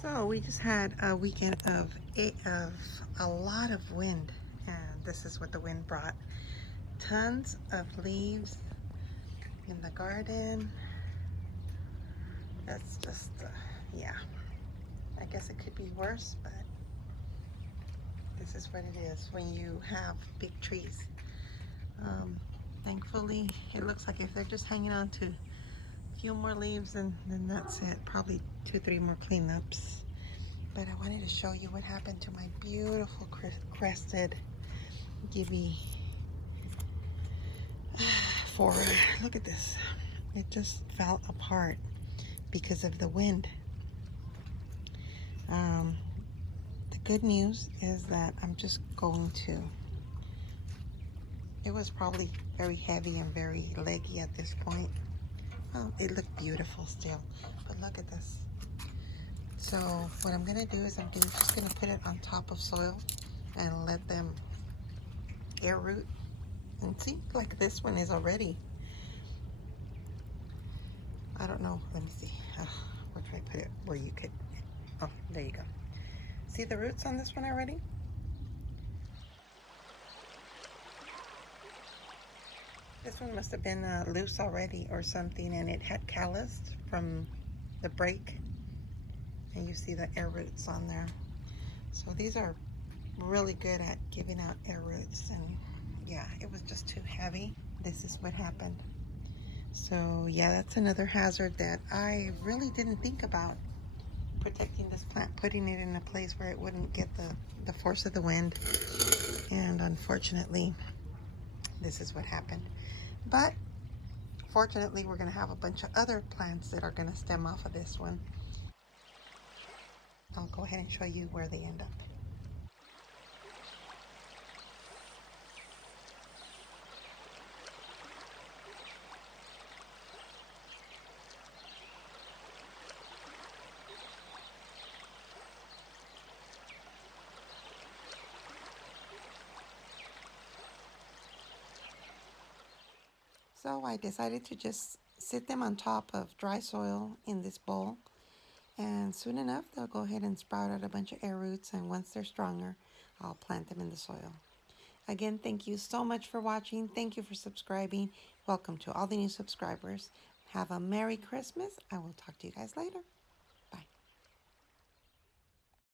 So we just had a weekend of a lot of wind, and this is what the wind brought. Tons of leaves in the garden. That's just, yeah. I guess it could be worse, but this is what it is when you have big trees. Thankfully, it looks like if they're just hanging on to a few more leaves, and then that's it. Probably 2-3 more cleanups. But I wanted to show you what happened to my beautiful crested Gibbiflora. Look at this. It just fell apart because of the wind. The good news is that I'm just going to, it was probably very heavy and very leggy at this point. Oh, it looked beautiful still, but look at this. So what I'm gonna do is I'm just gonna put it on top of soil and let them air root. And see, like this one is already, I don't know, let me see. Where can I put it where you could, oh, there you go. See the roots on this one already? This one must have been loose already or something, and it had calloused from the break. And you see the air roots on there. So these are really good at giving out air roots, and yeah, it was just too heavy. This is what happened. So yeah, that's another hazard that I really didn't think about. Protecting this plant, putting it in a place where it wouldn't get the force of the wind. And unfortunately, this is what happened. But fortunately, we're gonna have a bunch of other plants that are gonna stem off of this one. I'll go ahead and show you where they end up. So I decided to just sit them on top of dry soil in this bowl, and soon enough they'll go ahead and sprout out a bunch of air roots, and once they're stronger, I'll plant them in the soil. Again, thank you so much for watching. Thank you for subscribing. Welcome to all the new subscribers. Have a Merry Christmas. I will talk to you guys later.